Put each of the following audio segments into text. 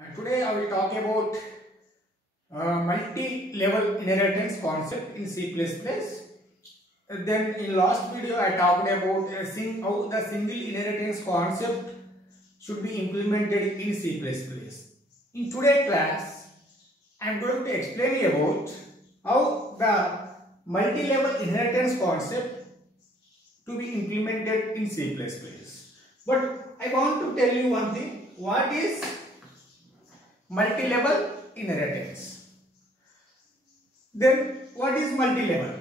Today I will talk about multi-level inheritance concept in C++. Then in last video I talked about how the single inheritance concept should be implemented in C++. In today's class I am going to explain about how the multi-level inheritance concept to be implemented in C++. But I want to tell you one thing. What is multi-level inheritance? Then what is multi-level?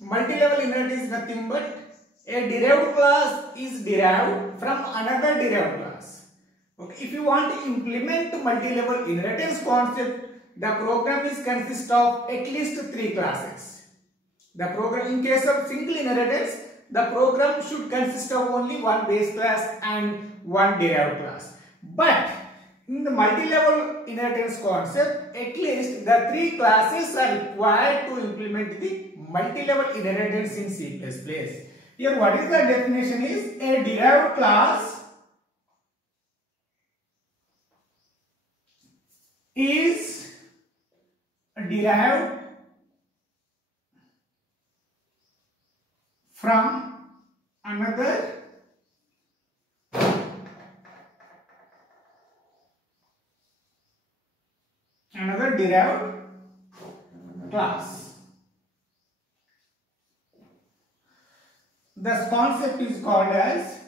Multi-level inheritance is nothing but a derived class is derived from another derived class. Okay, if you want to implement multi-level inheritance concept, the program is consist of at least 3 classes. The program, in case of single inheritance, the program should consist of only one base class and one derived class. But in the multi-level inheritance concept, at least the 3 classes are required to implement the multi-level inheritance in C++. Here what is the definition is a derived class is derived from another derived class. This concept is called as,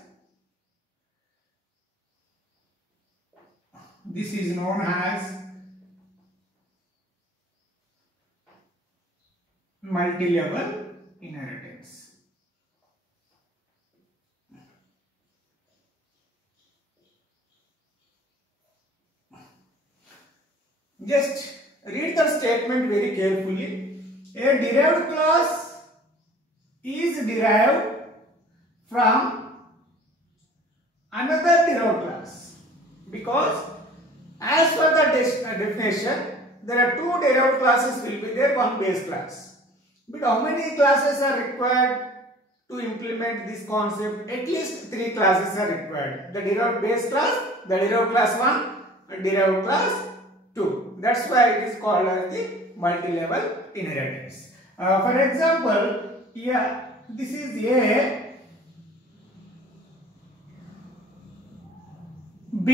this is known as multi-level inheritance. Just read the statement very carefully. A derived class is derived from another derived class, because as per the definition there are 2 derived classes will be there, one base class. But how many classes are required to implement this concept? At least 3 classes are required. The derived base class, the derived class 1 and derived class 2. That's why it is called as the multi-level inheritance. For example, here this is A, B,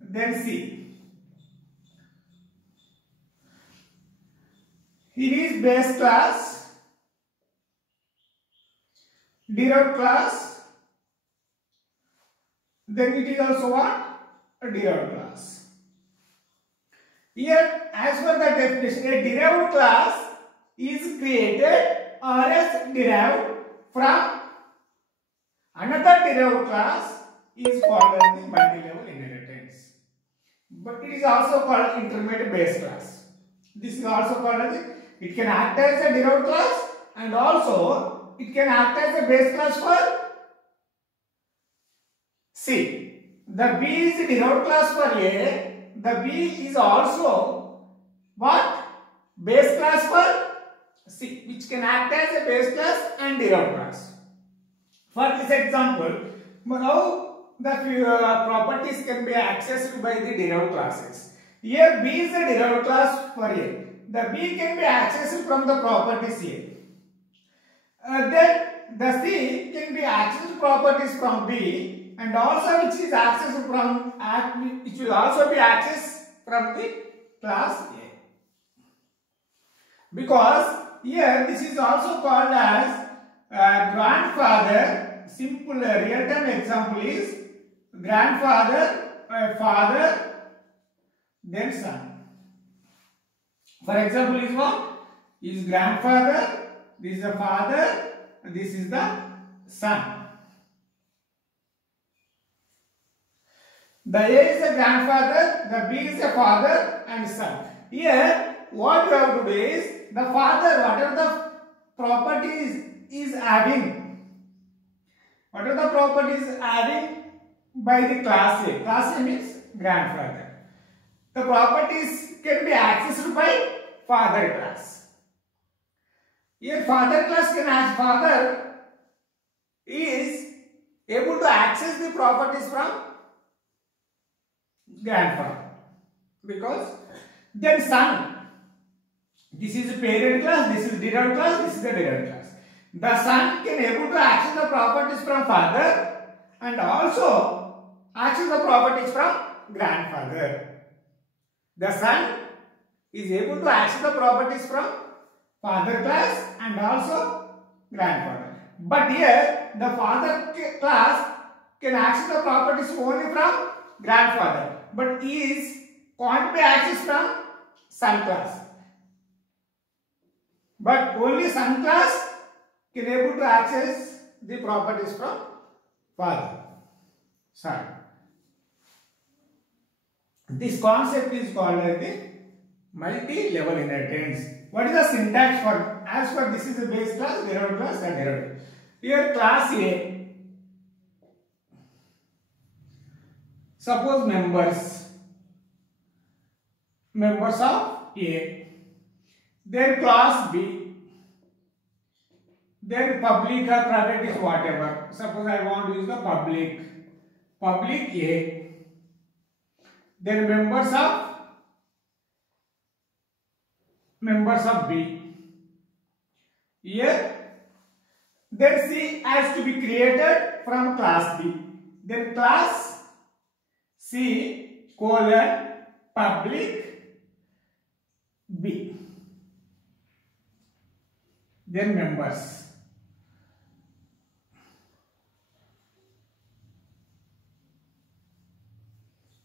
then C. It is base class, derived class, then it is also what? A derived class. Here, as per the definition, a derived class is created or is derived from another derived class is called as the multi-level inheritance. But it is also called intermediate base class. This is also called as it can act as a derived class and also it can act as a base class for C. The B is a derived class for A. The B is also what? Base class for C, which can act as a base class and derived class. For this example, now the properties can be accessed by the derived classes. Here B is a derived class for A. The B can be accessed from the properties A. Then the C can be accessed properties from B, and also which is accessed from, which will also be accessed from the class A. Because here this is also called as grandfather. Simple real-time example is grandfather, father, then son. For example is what? Is grandfather, this is the father, this is the son. The A is a grandfather, the B is a father and son. Here, what you have to do is, the father, whatever the properties is having, whatever the properties having by the class A. Class A means grandfather. The properties can be accessed by father class. Here, father class can ask, father is able to access the properties from grandfather, because then son, this is a parent class, this is derived class, this is the derived class. The son can able to access the properties from father and also access the properties from grandfather. The son is able to access the properties from father class and also grandfather. But here the father class can access the properties only from grandfather, but can't be accessed from son class. But only son class can able to access the properties from father. Sorry. This concept is called as the multi-level inheritance. What is the syntax for? As for this is the base class, derived class and derived. Here class A. Suppose members of A. Then class B. Then public or private is whatever. Suppose I want to use the public A. Then members of B. Here, then C has to be created from class B. Then class C colon public B. Then members.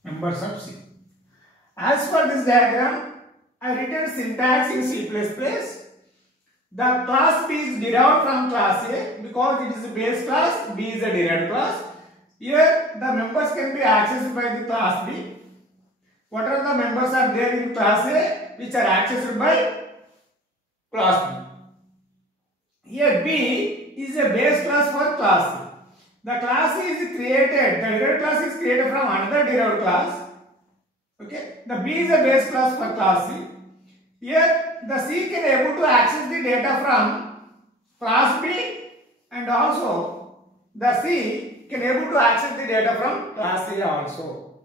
Members of C. As for this diagram, I written syntax in C++. The class B is derived from class A because it is a base class, B is a derived class. Here the members can be accessed by the class B. What are the members are there in class A which are accessed by class B? Here B is a base class for class C. The class C is created, the derived class is created from another derived class. Okay, the B is a base class for class C. Here the C can able to access the data from class B and also the C can able to access the data from class A also.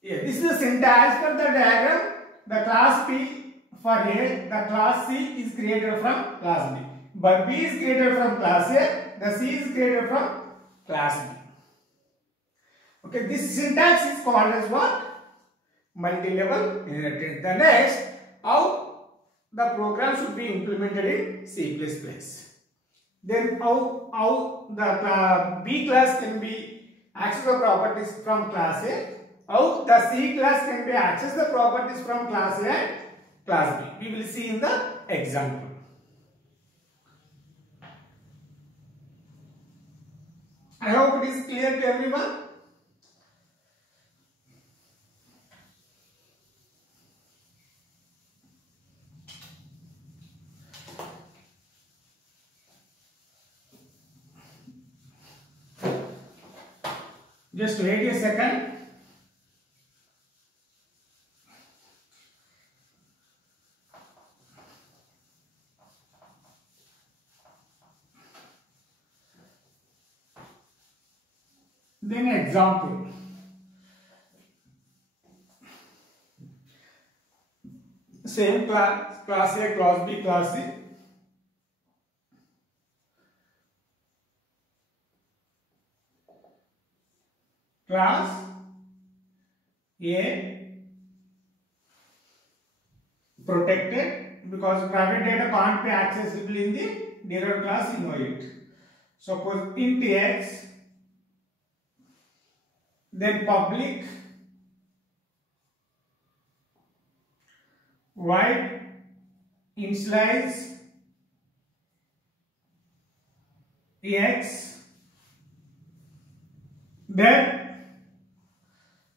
Here, this is the syntax for the diagram. The class B for A, the class C is created from class B. But B is created from class A, the C is created from class B. Okay, this syntax is called as what? Multi-level inheritance. The next, how the program should be implemented in C++. Then how the B class can be access the properties from class A, how the C class can be access the properties from class A and class B. We will see in the example. I hope it is clear to everyone. Just wait a second. Then example. Same class A, class B, class C. Class A protected because private data can't be accessible in the derived class, you know it. Suppose int x, then public void initialize x, then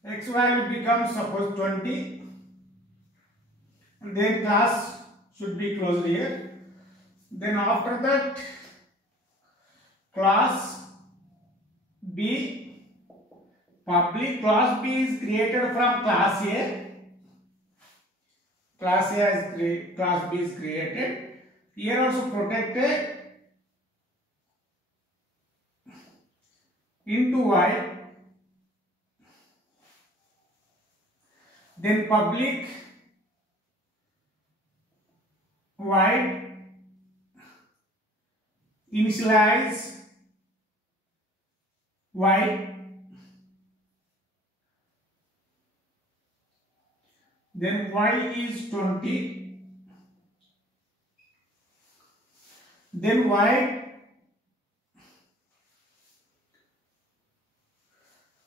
x value becomes suppose 20 and then class should be closed here. Then after that class B public, class B is created from class A. Class B is created. Here also protected into y then public void initialize y, then y is 20, then y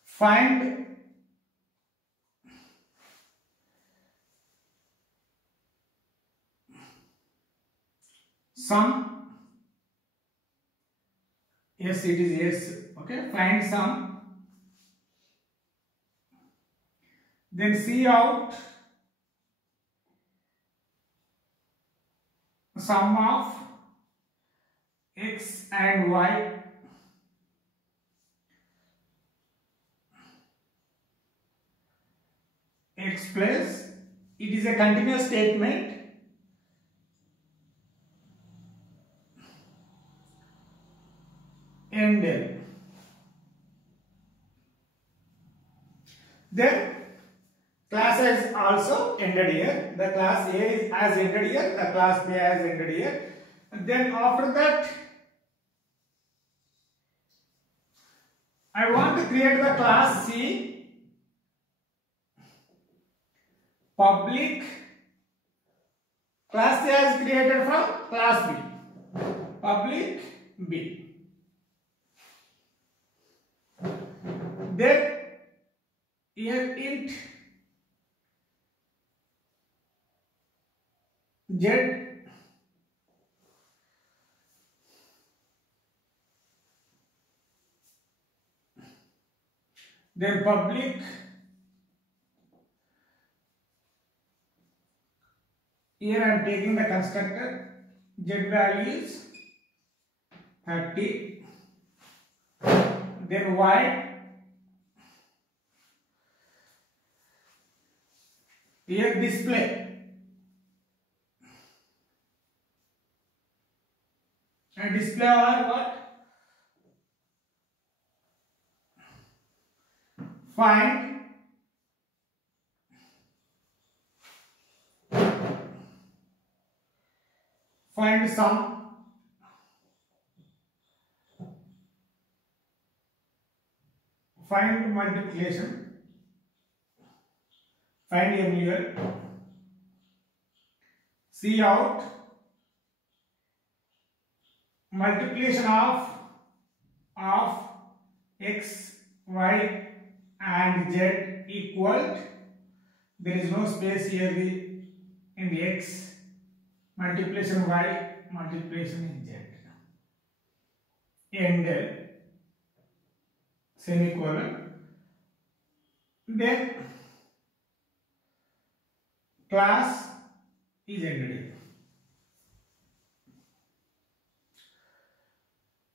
find sum, yes it is yes, okay, find sum, then see out sum of x and y, x plus, it is a continuous statement, and then class has also ended here. The class A is as ended here, the class B has ended here. And then after that, I want to create the class C, public, class A is created from class B, public B. Then here int z, then public, here I am taking the constructor, z value is 30, then y, here display, and display or what? Find sum, find multiplication, find MUL, see out multiplication of x, y and z equal, there is no space here in the x, multiplication y, multiplication in z, and semicolon, then class is ended here.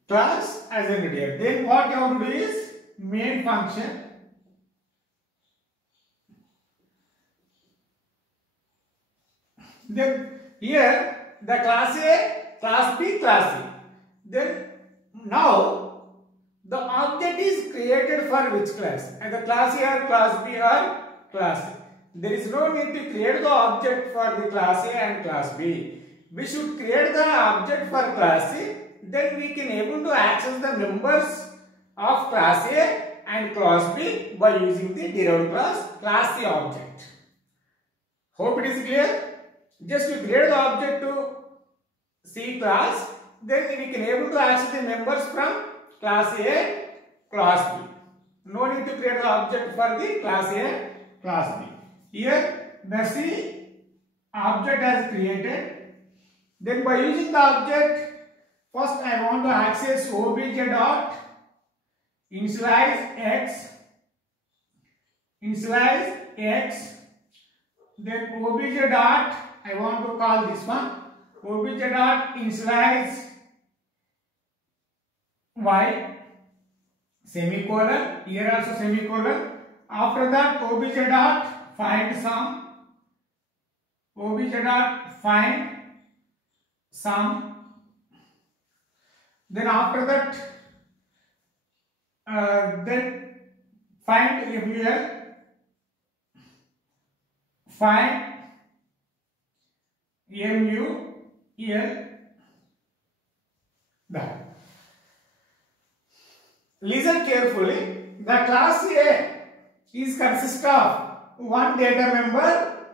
Class as ended here. Then what you have to do is main function, then here the class A, class B, class C. Then now the object is created for which class? Either class A or class B or class C. There is no need to create the object for the class A and class B. We should create the object for class A. Then we can able to access the members of class A and class B by using the derived class C object. Hope it is clear. Just to create the object to C class, then we can able to access the members from class A, class B. No need to create the object for the class A, class B. Here the C object has created. Then by using the object, first I want to access obj dot initialize x, then obj dot, I want to call this one obj dot initialize y, semicolon, here also semicolon. After that obj dot find sum, obj dot find sum, then after that then find MUL, find MUL that. Listen carefully. The class A is consist of one data member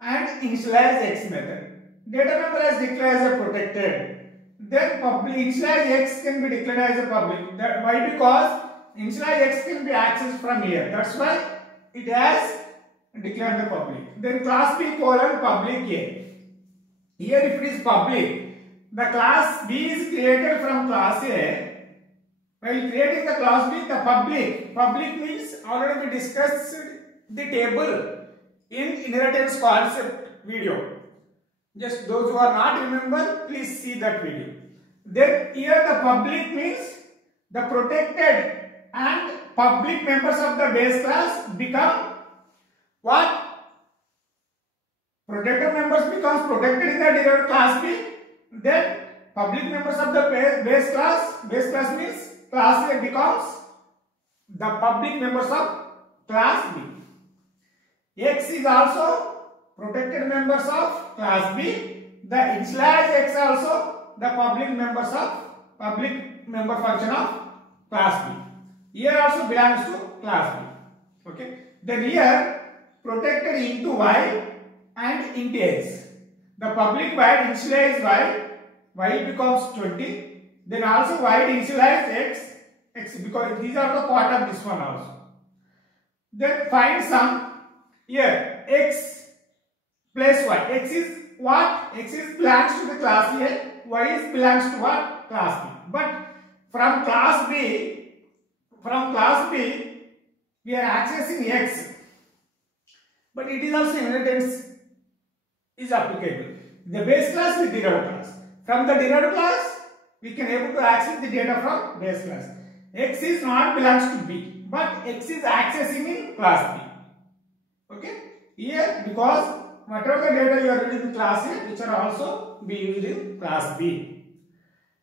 and initialize X method. Data member is declared as a protected. Then public initialize X can be declared as a public. Why? Because initialize X can be accessed from here. That's why it has declared the public. Then class B colon public A. Here if it is public, the class B is created from class A. While creating the class B, the public means already we discussed the table in inheritance concept video. Just those who are not remember, please see that video. Then here the public means the protected and public members of the base class become what? Protected members becomes protected in the derived class B. Then public members of the base class means class A becomes the public members of class B. X is also protected members of class B. The initialize X also the public member function of class B. Here also belongs to class B. Okay. Then here protected into Y and into X. The public void initialize Y becomes 20. Then also void initialize X because these are the part of this one also. Then find some here X plus Y. X is what? X is belongs to the class A. Y is belongs to what? Class B. But from class B, we are accessing X. But it is also inheritance is applicable. The base class with derived class. From the derived class, we can able to access the data from base class. X is not belongs to B, but X is accessing in class B. Okay? Here, because whatever the data you are reading in class A, which are also be used in class B.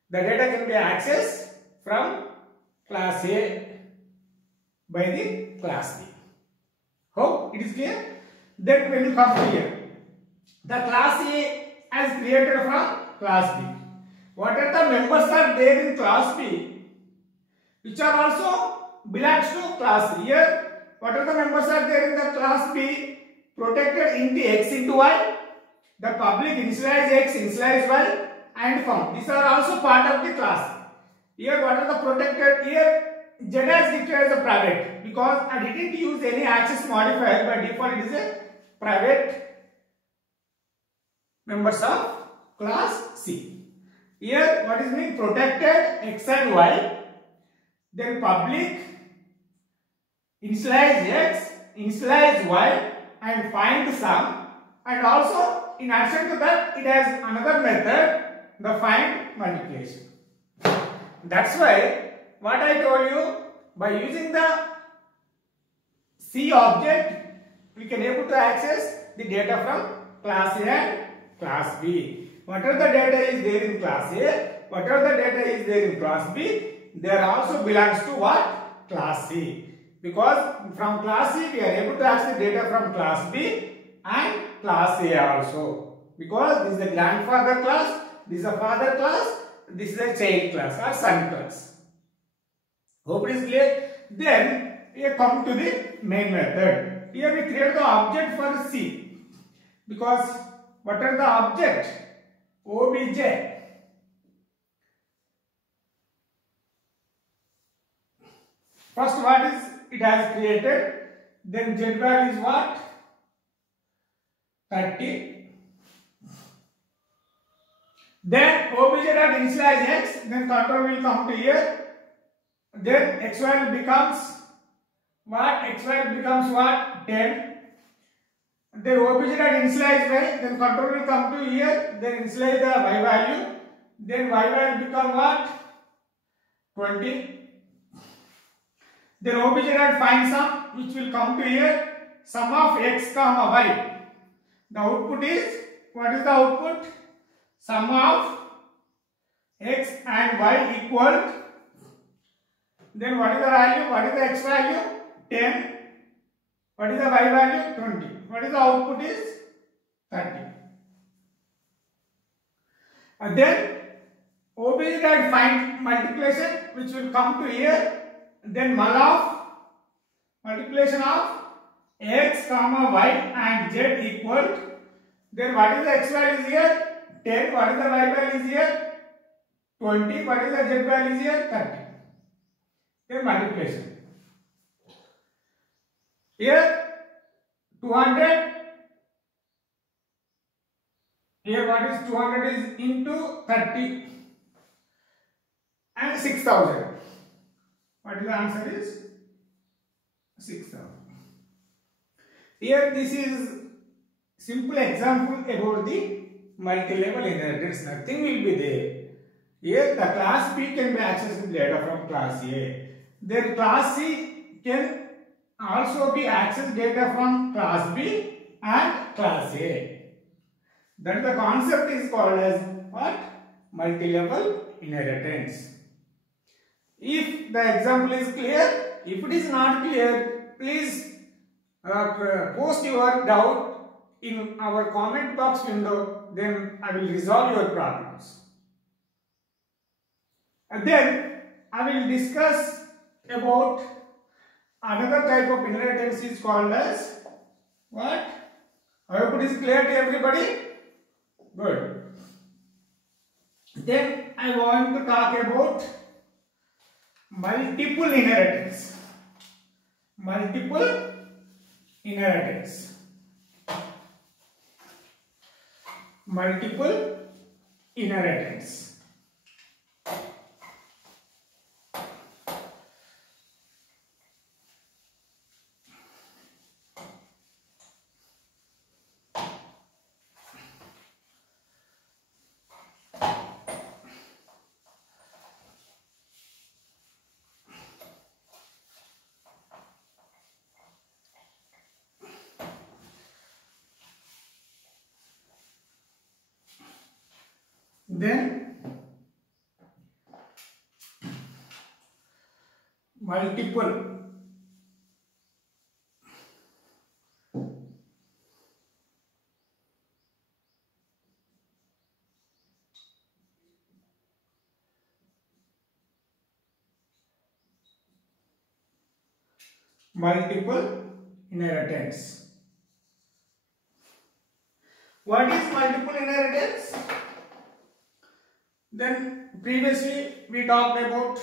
The data can be accessed from class A by the class B. Hope it is clear? Then when you come here, the class A is created from class B. What are the members are there in class B, which are also belongs to class A? Here, what are the members are there in the class B? Protected into X into Y, the public initialize X, initialize Y, and found. These are also part of the class. Here, what are the protected? Here, Z has declared as a private because I didn't use any access modifier. By default, it is a private members of class C. Here, what is mean? Protected X and Y, then public initialize X, initialize Y, and find sum. And also, in addition to that, it has another method, the find multiplication. That's why what I told you, by using the C object, we can able to access the data from class A and class B. Whatever the data is there in class A, whatever the data is there in class B, there also belongs to what? Class C. Because from class C we are able to access data from class B and class A also. Because this is the grandfather class, this is a father class, this is a child class or son class. Hope it is clear. Then we come to the main method. Here we create the object for C. Because what are the object? OBJ. First, what is it has created? Then Z value is what? 30. Then OBJ dot initialize X. Then control will come to here. Then X value becomes what? X value becomes what? 10. Then OBJ dot initialize Y. Then control will come to here. Then initialize the Y value. Then Y value become what? 20. Then OBJ dot find sum, which will come to here. Sum of X comma Y. The output is, what is the output? Sum of X and Y equal. Then what is the value? What is the X value? 10. What is the Y value? 20. What is the output is 30. And then obey that find multiplication which will come to here. Then mul of multiplication of x comma y and z equal. Then what is the x value is here? 10. What is the y value is here? 20. What is the z value is here? 30. Then multiplication. Here 200. Here what is 200 is into 30 and 6000. What is the answer is 6000. Here this is simple example about the multi-level inheritance. Nothing will be there. Here the class B can be accessing data from class A. Then class C can also be accessed data from class B and class A. That the concept is called as what? Multi-level inheritance. If the example is clear, if it is not clear, please post your doubt in our comment box window, then I will resolve your problems. And then I will discuss about another type of inheritance is called as what? I hope it is clear to everybody. Good. Then I want to talk about multiple inheritance. Multiple inheritance. Multiple inheritance. Then multiple inheritance. What is multiple inheritance? Then previously we talked about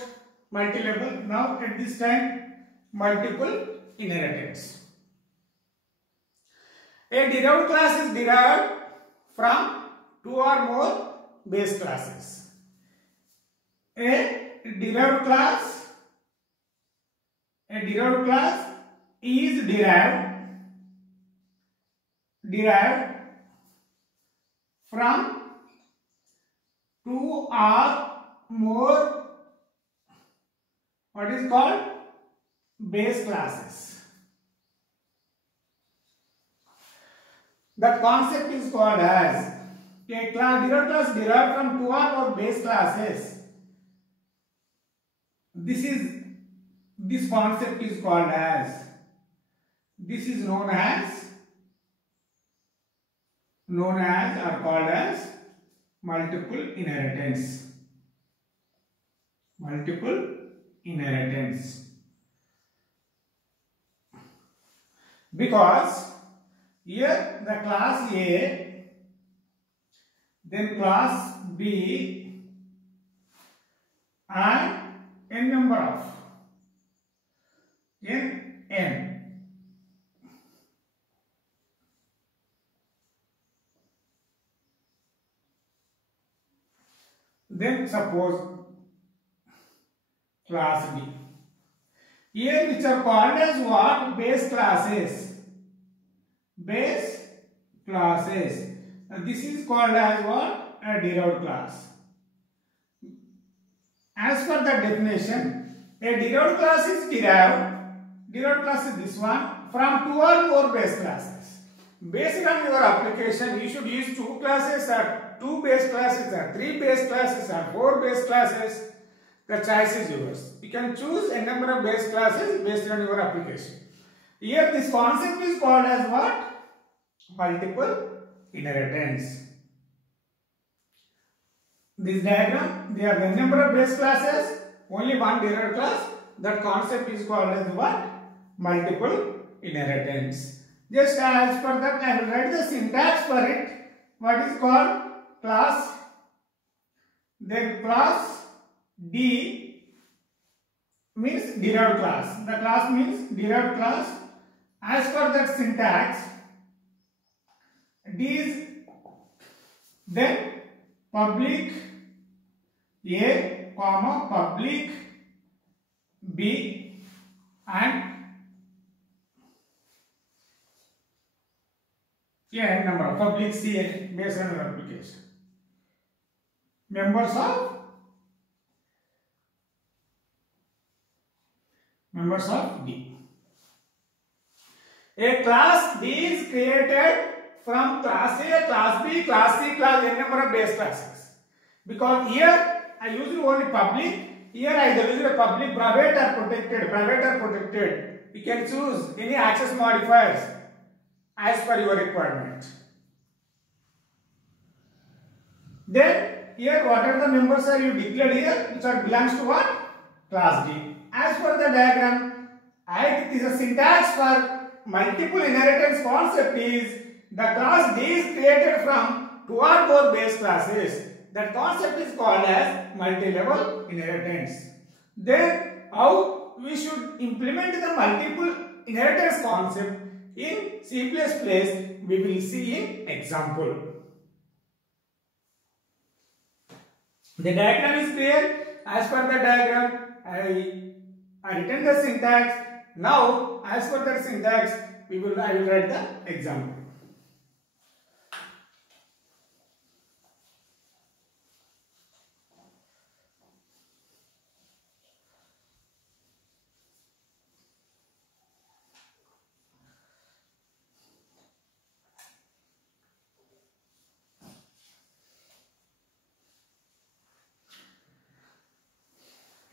multi-level. Now at this time multiple inheritance. A derived class is derived from two or more base classes. A derived class is derived from two or more what is called base classes. That concept is called as a derived class derived from two or more base classes. This concept is called as, this is known as or called as multiple inheritance. Multiple inheritance. Because here the class A, then class B and n number of n. Then suppose class B. Here which are called as what? Base classes. Base classes. This is called as what? A derived class. As per the definition, a derived class is derived class is this one, from two or more base classes. Based on your application, you should use two classes or two base classes or three base classes or four base classes. The choice is yours. You can choose a number of base classes based on your application. Here this concept is called as what? multiple inheritance. This diagram, there are n number of base classes, only one derived class. That concept is called as what? Multiple inheritance. Just as per that, I will write the syntax for it. What is called class? Then class D means derived class. The class means derived class. As per that syntax, D is then public A, comma public B and n number of public C based on the application. Members of D. A class D is created from class A, class B, class C, class n number of base classes. Because here I use only public. Here I use a public, private or protected. Private or protected. You can choose any access modifiers as per your requirement. Then here what are the members are you declared here, which are belongs to what? Class D. As per the diagram, it is a syntax for multiple inheritance concept is the class D is created from 2 or more base classes. That concept is called as multi-level inheritance. Then how we should implement the multiple inheritance concept in C++, we will see in example. The diagram is clear. As per the diagram, I written the syntax. Now, as per the syntax, I will write the example.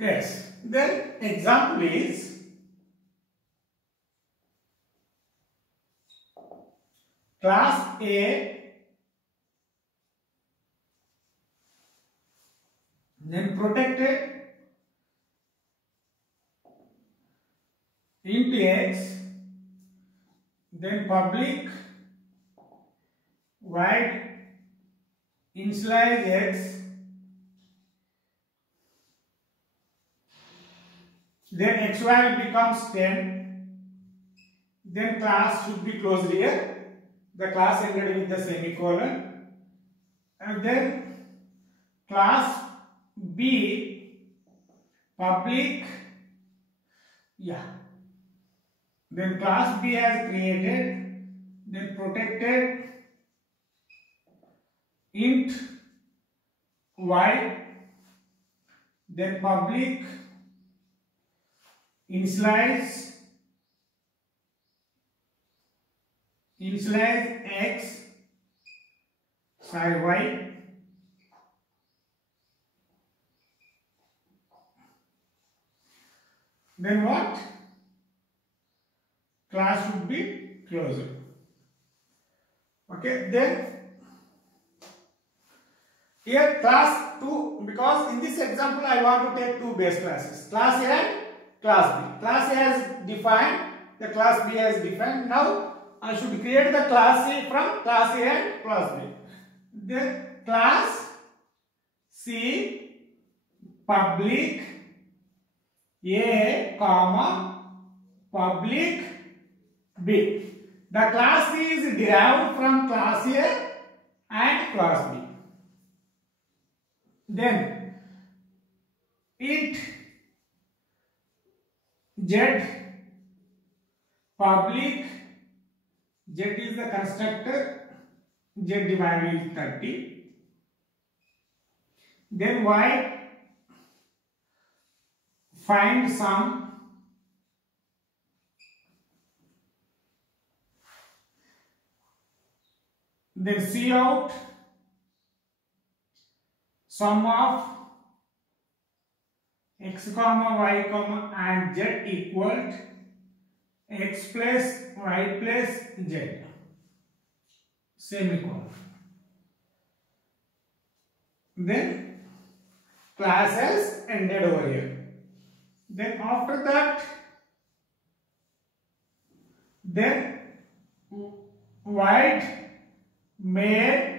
Yes, then example is class A, then protected int x, then public void initialize x, then x value becomes 10, then class should be closed here. The class ended with the semicolon, and then class B public, then class B has created, then protected int y, then public initialize x, sorry y, then what? Class should be closed. Okay, then here class 2, because in this example I want to take two base classes, class A and class B. Class A has defined, the class B has defined. Now I should create the class C from class A and class B. Then class C public A, comma public B. The class C is derived from class A and class B. Then int z public, z is the constructor, z value is 30. Then y find sum, then cout sum of x comma y comma and z equal x plus y plus z. semicolon. Then class has ended over here. Then after that, then void main.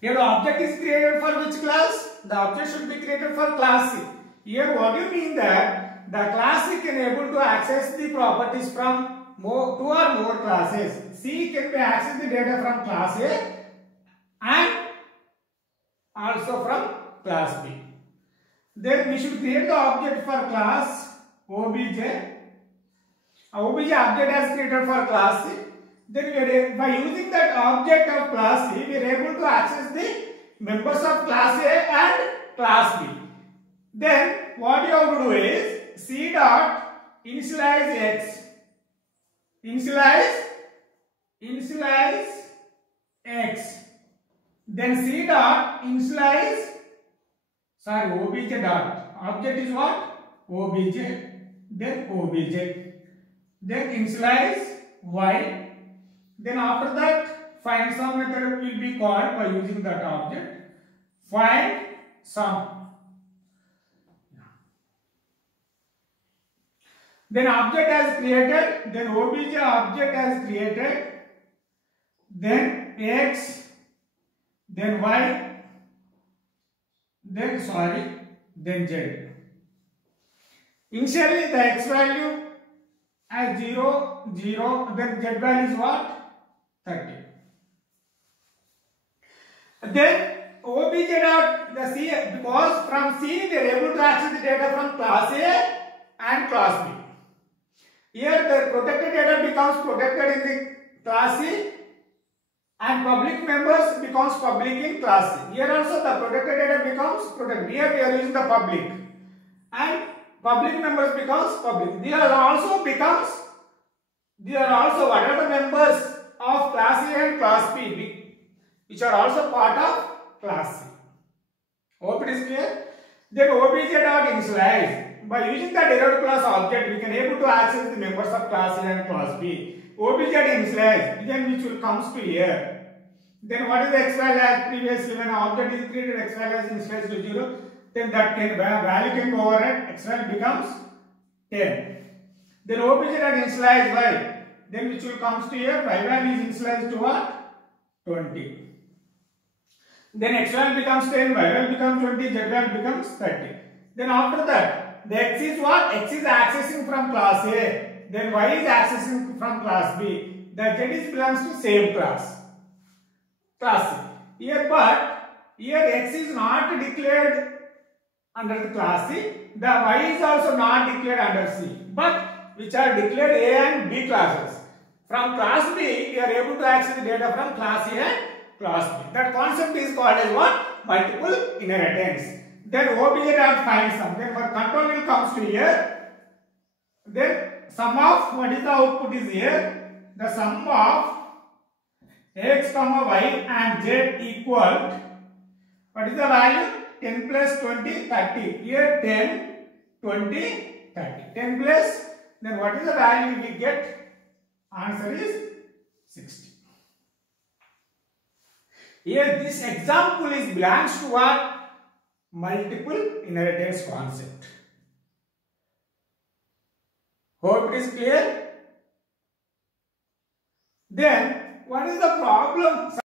Here the object is created for which class? The object should be created for class C. Here what do you mean that the class C can able to access the properties from two or more classes. C can be access the data from class A and also from class B. Then we should create the object for class obj. Obj object has created for class C. Then by using that object of class C, we are able to access the members of class A and class B. Then what you have to do is C dot initialize X. Initialize X. Then C dot initialize, obj dot. Object is what? Obj. Then obj. Then initialize Y. Then after that, find sum method will be called by using that object. Find sum. Then object has created, then obj object has created, then X, then Y, then Z. Initially the X value as 0, 0, then Z value is what? 30. Then obj dot the C, because from C we are able to access the data from class A and class B. Here the protected data becomes protected in the class C and public members becomes public in class C. Here also the protected data becomes protected. Here we are using the public and public members becomes public. They are also what are the members of class A and class B, which are also part of class C. Hope it is clear. Then obj dot initialize. By using the derived class object, we can able to access the members of class A and class B. Obj dot initialize, then which will comes to here. Then what is the x value as previously when object is created, x value is initialized to 0. Then that value can go over and x value becomes 10. Then obj dot initialize y, then which will comes to here, y value is initialized to what? 20. Then x value becomes 10, y value becomes 20, z value becomes 30. Then after that, the x is what? X is accessing from class A, then y is accessing from class B. The z is belongs to same class C. Here x is not declared under the class C. The y is also not declared under C, but which are declared A and B classes. From class B, we are able to access the data from class A and class B. That concept is called as what? Multiple inheritance. Then obj dot find sum. Then for control will comes to here. Then sum of what is the output is here. The sum of x comma y and z equal. What is the value? 10 plus 20, 30. Here 10, 20, 30. 10 plus. Then what is the value we get? Answer is 60. Here this example is belongs to what? Multiple inheritance concept. Hope it is clear. Then what is the problem?